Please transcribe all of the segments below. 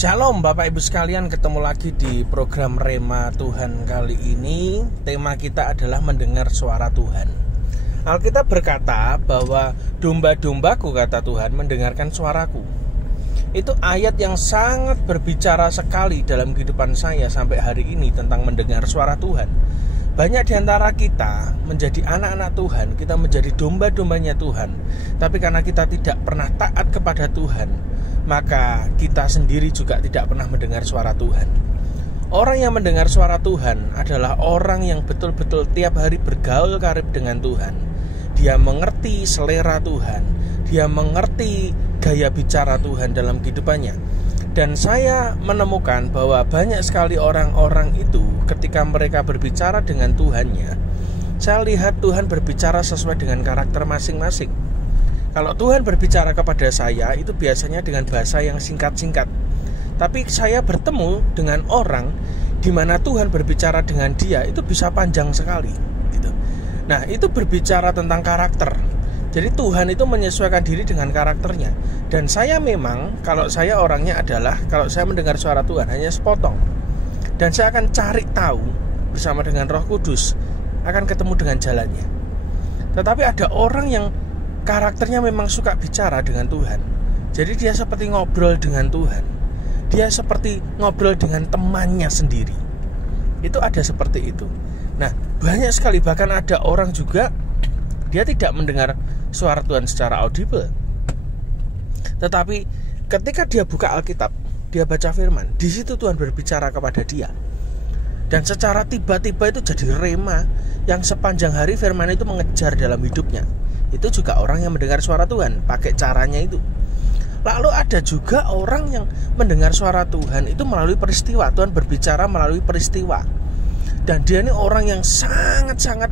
Shalom Bapak Ibu sekalian, ketemu lagi di program Rema Tuhan kali ini. Tema kita adalah mendengar suara Tuhan. Alkitab berkata bahwa domba-dombaku, kata Tuhan, mendengarkan suaraku. Itu ayat yang sangat berbicara sekali dalam kehidupan saya sampai hari ini tentang mendengar suara Tuhan. Banyak di antara kita menjadi anak-anak Tuhan, kita menjadi domba-dombanya Tuhan. Tapi karena kita tidak pernah taat kepada Tuhan, maka kita sendiri juga tidak pernah mendengar suara Tuhan. Orang yang mendengar suara Tuhan adalah orang yang betul-betul tiap hari bergaul karib dengan Tuhan. Dia mengerti selera Tuhan, dia mengerti gaya bicara Tuhan dalam kehidupannya. Dan saya menemukan bahwa banyak sekali orang-orang itu ketika mereka berbicara dengan Tuhannya, saya lihat Tuhan berbicara sesuai dengan karakter masing-masing. Kalau Tuhan berbicara kepada saya, itu biasanya dengan bahasa yang singkat-singkat. Tapi saya bertemu dengan orang di mana Tuhan berbicara dengan dia, itu bisa panjang sekali gitu. Nah, itu berbicara tentang karakter. Jadi Tuhan itu menyesuaikan diri dengan karakternya. Dan saya memang, kalau saya orangnya adalah, kalau saya mendengar suara Tuhan hanya sepotong. Dan saya akan cari tahu bersama dengan Roh Kudus, akan ketemu dengan jalannya. Tetapi ada orang yang karakternya memang suka bicara dengan Tuhan. Jadi dia seperti ngobrol dengan Tuhan. Dia seperti ngobrol dengan temannya sendiri. Itu ada seperti itu. Nah, banyak sekali, bahkan ada orang juga dia tidak mendengar suara Tuhan secara audible. Tetapi ketika dia buka Alkitab, dia baca firman, di situ Tuhan berbicara kepada dia. Dan secara tiba-tiba itu jadi rema yang sepanjang hari firman itu mengejar dalam hidupnya. Itu juga orang yang mendengar suara Tuhan, pakai caranya itu. Lalu ada juga orang yang mendengar suara Tuhan itu melalui peristiwa. Tuhan berbicara melalui peristiwa. Dan dia ini orang yang sangat-sangat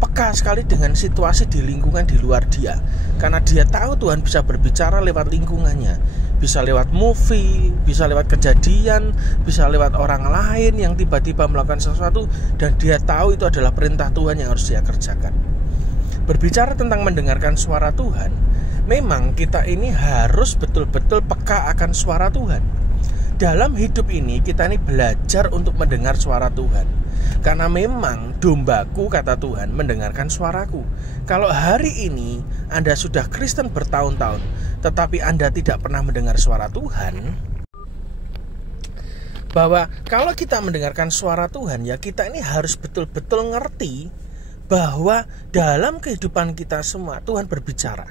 peka sekali dengan situasi di lingkungan di luar dia. Karena dia tahu Tuhan bisa berbicara lewat lingkungannya. Bisa lewat movie, bisa lewat kejadian, bisa lewat orang lain yang tiba-tiba melakukan sesuatu. Dan dia tahu itu adalah perintah Tuhan yang harus dia kerjakan. Berbicara tentang mendengarkan suara Tuhan, memang kita ini harus betul-betul peka akan suara Tuhan. Dalam hidup ini kita ini belajar untuk mendengar suara Tuhan. Karena memang dombaku, kata Tuhan, mendengarkan suaraku. Kalau hari ini Anda sudah Kristen bertahun-tahun, tetapi Anda tidak pernah mendengar suara Tuhan, bahwa kalau kita mendengarkan suara Tuhan, ya kita ini harus betul-betul ngerti bahwa dalam kehidupan kita semua Tuhan berbicara.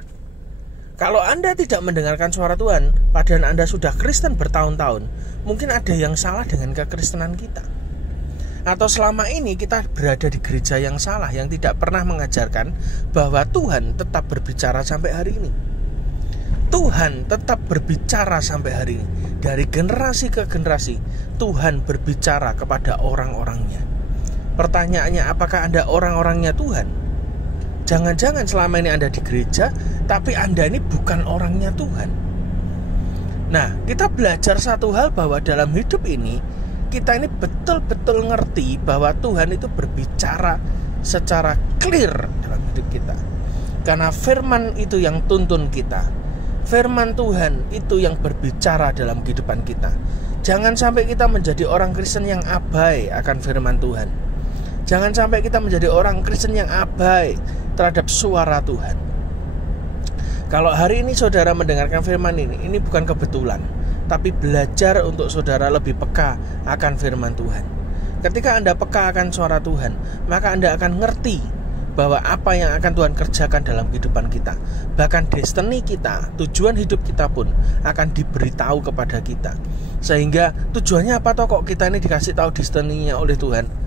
Kalau Anda tidak mendengarkan suara Tuhan, padahal Anda sudah Kristen bertahun-tahun, mungkin ada yang salah dengan kekristenan kita. Atau selama ini kita berada di gereja yang salah, yang tidak pernah mengajarkan bahwa Tuhan tetap berbicara sampai hari ini. Tuhan tetap berbicara sampai hari ini. Dari generasi ke generasi, Tuhan berbicara kepada orang-orangnya. Pertanyaannya, apakah Anda orang-orangnya Tuhan? Jangan-jangan selama ini Anda di gereja, tapi Anda ini bukan orangnya Tuhan. Nah, kita belajar satu hal, bahwa dalam hidup ini kita ini betul-betul ngerti bahwa Tuhan itu berbicara secara clear dalam hidup kita. Karena firman itu yang tuntun kita. Firman Tuhan itu yang berbicara dalam kehidupan kita. Jangan sampai kita menjadi orang Kristen yang abai akan firman Tuhan. Jangan sampai kita menjadi orang Kristen yang abai terhadap suara Tuhan. Kalau hari ini saudara mendengarkan firman ini bukan kebetulan, tapi belajar untuk saudara lebih peka akan firman Tuhan. Ketika Anda peka akan suara Tuhan, maka Anda akan ngerti bahwa apa yang akan Tuhan kerjakan dalam kehidupan kita. Bahkan destiny kita, tujuan hidup kita pun akan diberitahu kepada kita. Sehingga tujuannya apa toh kok kita ini dikasih tahu destiny-nya oleh Tuhan?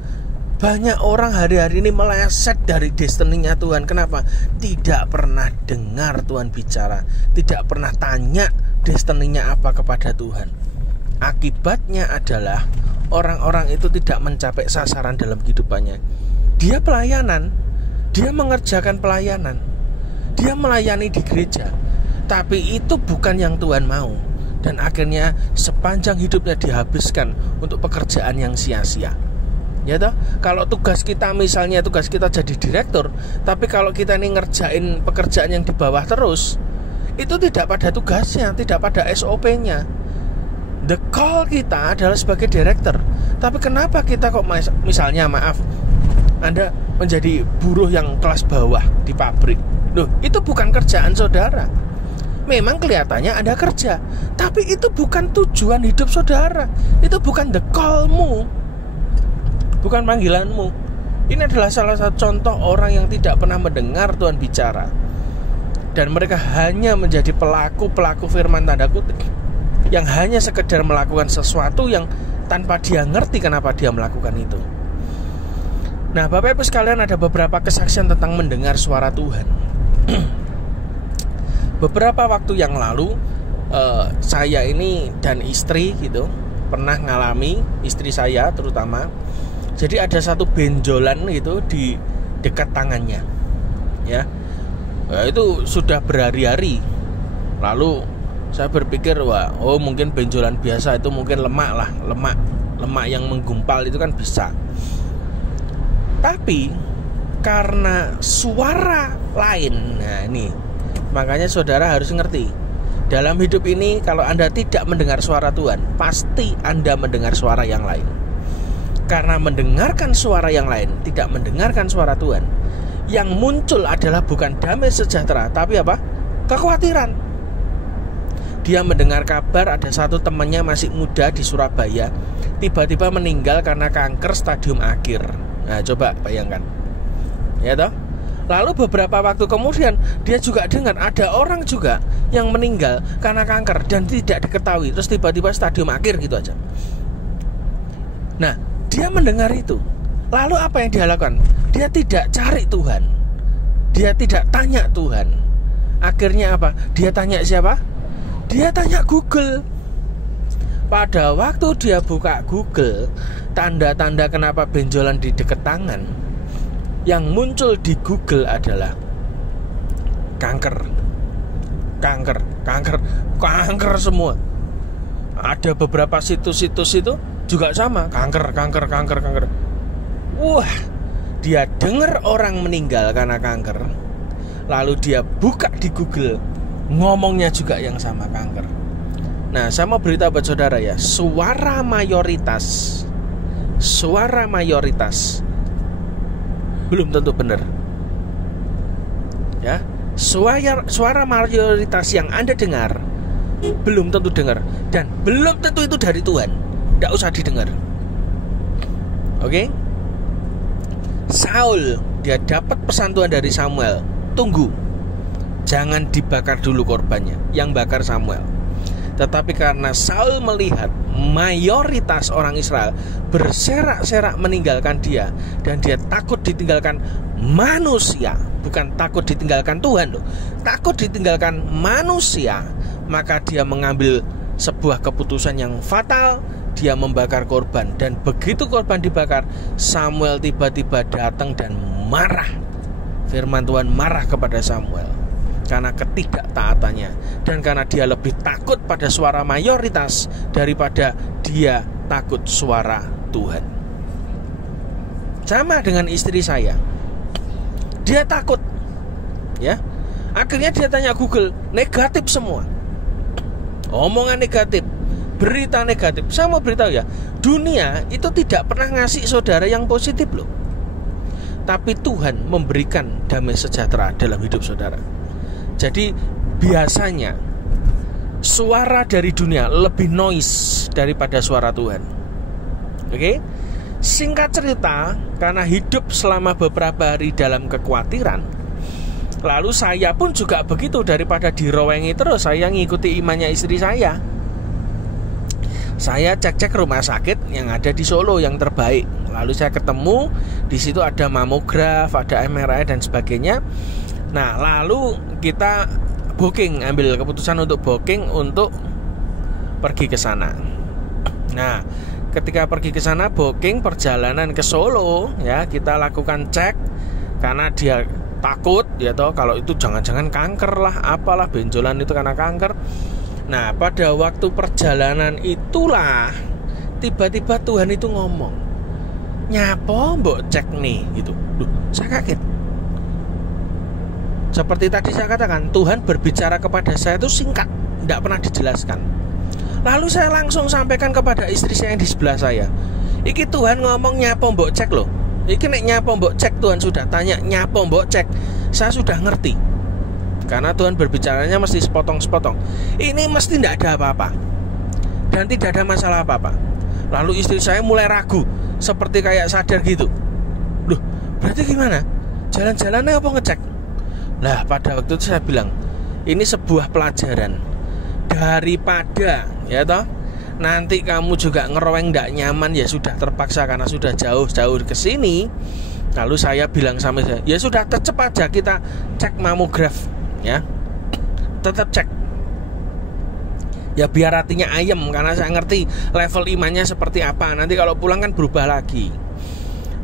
Banyak orang hari-hari ini meleset dari destiny-nya Tuhan. Kenapa? Tidak pernah dengar Tuhan bicara, tidak pernah tanya destiny-nya apa kepada Tuhan. Akibatnya adalah orang-orang itu tidak mencapai sasaran dalam kehidupannya. Dia pelayanan, dia mengerjakan pelayanan, dia melayani di gereja, tapi itu bukan yang Tuhan mau. Dan akhirnya sepanjang hidupnya dihabiskan untuk pekerjaan yang sia-sia. Ya toh, kalau tugas kita misalnya tugas kita jadi direktur, tapi kalau kita ini ngerjain pekerjaan yang di bawah terus, itu tidak pada tugasnya, tidak pada SOP-nya. The call kita adalah sebagai director. Tapi kenapa kita kok misalnya maaf, Anda menjadi buruh yang kelas bawah di pabrik? Loh, itu bukan kerjaan saudara. Memang kelihatannya Anda kerja, tapi itu bukan tujuan hidup saudara. Itu bukan the call-mu, bukan panggilanmu. Ini adalah salah satu contoh orang yang tidak pernah mendengar Tuhan bicara, dan mereka hanya menjadi pelaku firman tanda kutip, yang hanya sekedar melakukan sesuatu yang tanpa dia ngerti kenapa dia melakukan itu. Nah, Bapak Ibu sekalian, ada beberapa kesaksian tentang mendengar suara Tuhan. Beberapa waktu yang lalu saya ini dan istri gitu pernah ngalami, istri saya terutama. Jadi ada satu benjolan gitu di dekat tangannya, ya. Itu sudah berhari-hari. Lalu saya berpikir, mungkin benjolan biasa, itu mungkin lemak yang menggumpal itu kan bisa. Tapi karena suara lain, nah ini makanya saudara harus ngerti, dalam hidup ini kalau Anda tidak mendengar suara Tuhan, pasti Anda mendengar suara yang lain. Karena mendengarkan suara yang lain, tidak mendengarkan suara Tuhan, yang muncul adalah bukan damai sejahtera, tapi apa? Kekhawatiran. Dia mendengar kabar ada satu temannya masih muda di Surabaya tiba-tiba meninggal karena kanker stadium akhir. Nah, coba bayangkan, ya toh? Lalu beberapa waktu kemudian dia juga dengar ada orang juga yang meninggal karena kanker dan tidak diketahui, terus tiba-tiba stadium akhir gitu aja. Nah, dia mendengar itu. Lalu apa yang dia lakukan? Dia tidak cari Tuhan, dia tidak tanya Tuhan. Akhirnya apa? Dia tanya siapa? Dia tanya Google. Pada waktu dia buka Google, tanda-tanda kenapa benjolan di dekat tangan, yang muncul di Google adalah kanker semua. Ada beberapa situs-situs itu juga sama, kanker. Wah, dia dengar orang meninggal karena kanker, lalu dia buka di Google, ngomongnya juga yang sama, kanker. Nah, saya mau beritahu buat saudara ya, suara mayoritas belum tentu benar. Ya, suara mayoritas yang Anda dengar belum tentu dengar, dan belum tentu itu dari Tuhan. Tidak usah didengar. Oke? Saul, dia dapat pesan Tuhan dari Samuel, tunggu, jangan dibakar dulu korbannya, yang bakar Samuel. Tetapi karena Saul melihat mayoritas orang Israel berserak-serak meninggalkan dia, dan dia takut ditinggalkan manusia, bukan takut ditinggalkan Tuhan loh, takut ditinggalkan manusia, maka dia mengambil sebuah keputusan yang fatal. Dia membakar korban, dan begitu korban dibakar, Samuel tiba-tiba datang dan marah. Firman Tuhan marah kepada Samuel karena ketidaktaatannya, dan karena dia lebih takut pada suara mayoritas daripada dia takut suara Tuhan. Sama dengan istri saya, dia takut, ya. Akhirnya dia tanya Google, negatif semua, omongan negatif, berita negatif. Saya mau beritahu ya, dunia itu tidak pernah ngasih saudara yang positif loh. Tapi Tuhan memberikan damai sejahtera dalam hidup saudara. Jadi biasanya suara dari dunia lebih noise daripada suara Tuhan. Oke? Singkat cerita, karena hidup selama beberapa hari dalam kekhawatiran, lalu saya pun juga begitu, daripada dirowengi terus, saya ngikuti imannya istri saya. Saya cek rumah sakit yang ada di Solo yang terbaik. Lalu saya ketemu di situ ada mamograf, ada MRI dan sebagainya. Nah, lalu kita ambil keputusan untuk booking untuk pergi ke sana. Nah, ketika pergi ke sana, booking perjalanan ke Solo, ya, kita lakukan cek karena dia takut, ya toh, kalau itu jangan-jangan kanker lah, apalah, benjolan itu karena kanker. Nah, pada waktu perjalanan itulah tiba-tiba Tuhan itu ngomong, "Nyapo mbok cek nih?" gitu. Duh, saya kaget. Seperti tadi saya katakan, Tuhan berbicara kepada saya itu singkat, tidak pernah dijelaskan. Lalu saya langsung sampaikan kepada istri saya yang di sebelah saya, iki Tuhan ngomong nyapa mbok cek loh. Iki nek nyapa mbok cek, Tuhan sudah tanya nyapa mbok cek. Saya sudah ngerti. Karena Tuhan berbicaranya mesti sepotong-sepotong. Ini mesti tidak ada apa-apa dan tidak ada masalah apa-apa. Lalu istri saya mulai ragu, seperti kayak sadar gitu. Loh, berarti gimana? Jalan-jalannya apa ngecek? Nah, pada waktu itu saya bilang, ini sebuah pelajaran. Daripada ya toh nanti kamu juga ngeroweng nggak nyaman, ya sudah terpaksa karena sudah jauh-jauh ke sini. Lalu saya bilang sama saya, ya sudah tetap aja kita cek mamograf ya. Tetap cek. Ya biar hatinya ayem, karena saya ngerti level imannya seperti apa. Nanti kalau pulang kan berubah lagi.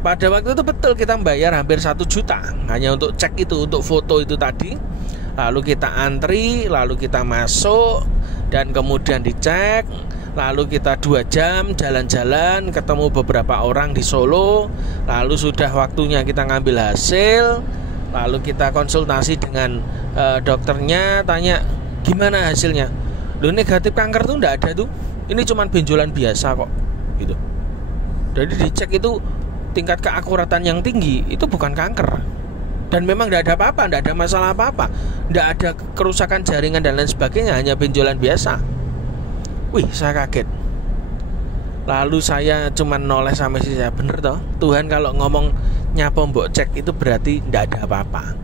Pada waktu itu betul kita bayar hampir 1 juta hanya untuk cek itu, untuk foto itu tadi. Lalu kita antri, lalu kita masuk, dan kemudian dicek. Lalu kita 2 jam jalan-jalan, ketemu beberapa orang di Solo. Lalu sudah waktunya kita ngambil hasil. Lalu kita konsultasi dengan dokternya, tanya gimana hasilnya. Loh, negatif kanker tuh enggak ada tuh. Ini cuma benjolan biasa kok gitu. Jadi dicek itu tingkat keakuratan yang tinggi, itu bukan kanker. Dan memang tidak ada apa-apa, tidak ada masalah apa-apa, tidak ada kerusakan jaringan dan lain sebagainya, hanya benjolan biasa. Wih, saya kaget. Lalu saya cuma noleh sama istri saya, bener toh, Tuhan kalau ngomong nyapa mbok cek itu berarti tidak ada apa-apa.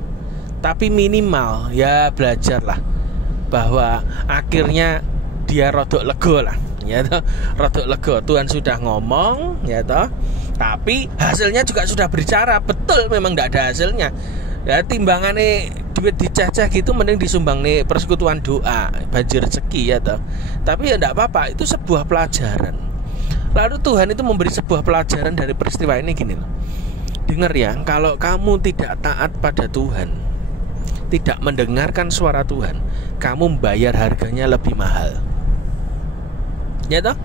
Tapi minimal ya belajarlah bahwa akhirnya dia rodok lego lah, ya toh, rodok lego. Tuhan sudah ngomong, ya toh. Tapi hasilnya juga sudah berbicara. Betul, memang tidak ada hasilnya. Ya timbangannya duit dicacah gitu, mending disumbang nih persekutuan doa, banjir rezeki ya toh. Tapi ya tidak apa-apa, itu sebuah pelajaran. Lalu Tuhan itu memberi sebuah pelajaran dari peristiwa ini gini loh. Dengar ya, kalau kamu tidak taat pada Tuhan, tidak mendengarkan suara Tuhan, kamu bayar harganya lebih mahal. Ya toh?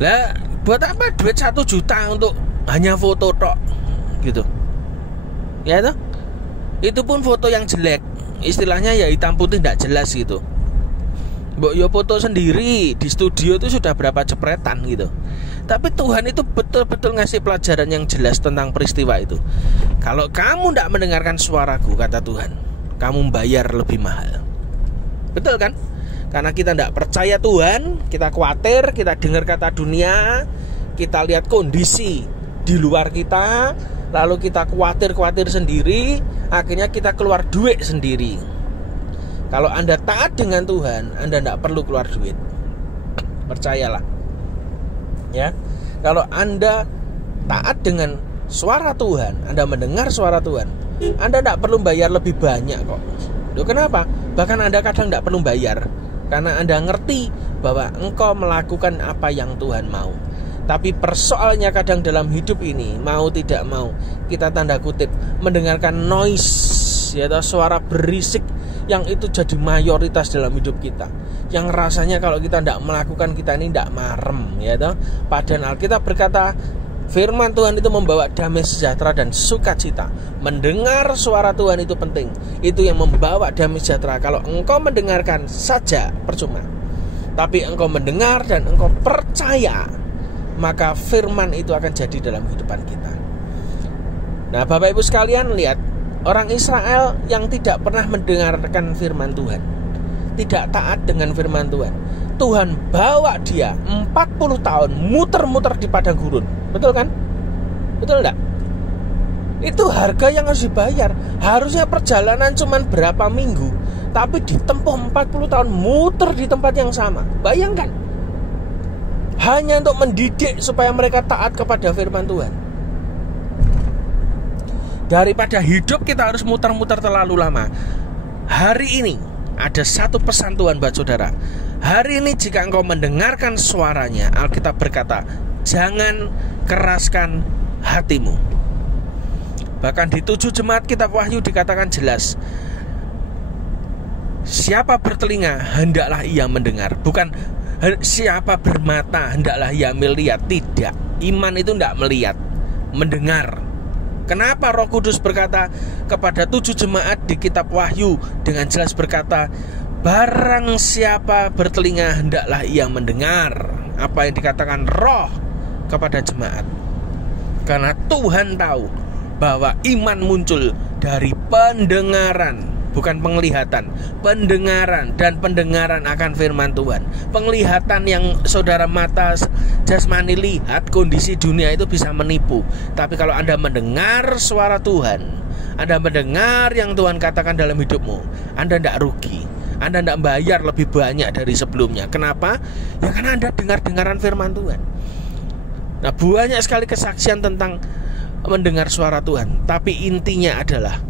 Lah, buat apa duit 1 juta untuk hanya foto tok gitu? Ya toh? Itu pun foto yang jelek. Istilahnya ya hitam putih tidak jelas gitu. Mbok yo foto sendiri di studio itu sudah berapa jepretan gitu. Tapi Tuhan itu betul-betul ngasih pelajaran yang jelas tentang peristiwa itu. Kalau kamu tidak mendengarkan suaraku, kata Tuhan, kamu bayar lebih mahal. Betul kan? Karena kita tidak percaya Tuhan, kita khawatir, kita dengar kata dunia, kita lihat kondisi di luar kita, lalu kita khawatir sendiri, akhirnya kita keluar duit sendiri. Kalau Anda taat dengan Tuhan, Anda tidak perlu keluar duit. Percayalah. Ya. Kalau Anda taat dengan suara Tuhan, Anda mendengar suara Tuhan, Anda tidak perlu bayar lebih banyak kok. Loh, kenapa? Bahkan Anda kadang tidak perlu bayar, karena Anda ngerti bahwa engkau melakukan apa yang Tuhan mau. Tapi persoalannya kadang dalam hidup ini, mau tidak mau, kita tanda kutip mendengarkan noise, yaitu suara berisik yang itu jadi mayoritas dalam hidup kita. Yang rasanya kalau kita tidak melakukan, kita ini tidak marem, ya toh. Padahal Alkitab berkata, firman Tuhan itu membawa damai sejahtera dan sukacita. Mendengar suara Tuhan itu penting. Itu yang membawa damai sejahtera. Kalau engkau mendengarkan saja percuma. Tapi engkau mendengar dan engkau percaya, maka firman itu akan jadi dalam kehidupan kita. Nah, Bapak Ibu sekalian, lihat orang Israel yang tidak pernah mendengarkan firman Tuhan, tidak taat dengan firman Tuhan. Tuhan bawa dia 40 tahun muter-muter di padang gurun. Betul kan? Betul enggak? Itu harga yang harus dibayar. Harusnya perjalanan cuma berapa minggu, tapi ditempuh 40 tahun muter di tempat yang sama. Bayangkan. Hanya untuk mendidik supaya mereka taat kepada firman Tuhan. Daripada hidup kita harus muter-muter terlalu lama. Hari ini ada satu pesan Tuhan buat saudara. Hari ini jika engkau mendengarkan suaranya, Alkitab berkata, jangan keraskan hatimu. Bahkan di 7 jemaat kitab Wahyu dikatakan jelas, siapa bertelinga hendaklah ia mendengar. Bukan siapa bermata hendaklah ia melihat. Tidak, iman itu tidak melihat, mendengar. Kenapa Roh Kudus berkata kepada 7 jemaat di kitab Wahyu dengan jelas berkata, barang siapa bertelinga hendaklah ia mendengar apa yang dikatakan Roh kepada jemaat. Karena Tuhan tahu bahwa iman muncul dari pendengaran, bukan penglihatan. Pendengaran, dan pendengaran akan firman Tuhan. Penglihatan yang saudara mata jasmani lihat, kondisi dunia itu bisa menipu. Tapi kalau Anda mendengar suara Tuhan, Anda mendengar yang Tuhan katakan dalam hidupmu, Anda tidak rugi. Anda tidak bayar lebih banyak dari sebelumnya. Kenapa? Ya karena Anda dengar-dengaran firman Tuhan. Nah, banyak sekali kesaksian tentang mendengar suara Tuhan. Tapi intinya adalah,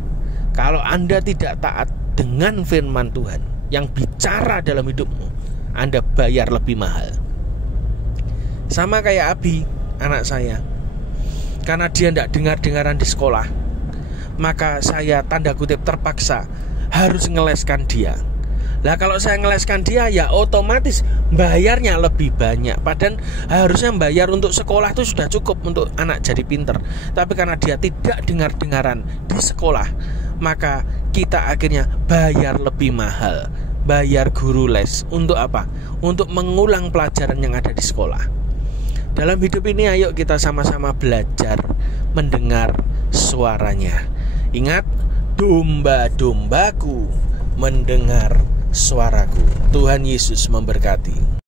kalau Anda tidak taat dengan firman Tuhan yang bicara dalam hidupmu, Anda bayar lebih mahal. Sama kayak Abi, anak saya. Karena dia tidak dengar-dengaran di sekolah, maka saya tanda kutip terpaksa harus ngeleskan dia. Lah kalau saya ngeleskan dia, ya otomatis bayarnya lebih banyak. Padahal harusnya bayar untuk sekolah itu sudah cukup untuk anak jadi pinter. Tapi karena dia tidak dengar-dengaran di sekolah, maka kita akhirnya bayar lebih mahal. Bayar guru les. Untuk apa? Untuk mengulang pelajaran yang ada di sekolah. Dalam hidup ini ayo kita sama-sama belajar mendengar suaranya. Ingat, domba-dombaku mendengar suaraku. Tuhan Yesus memberkati.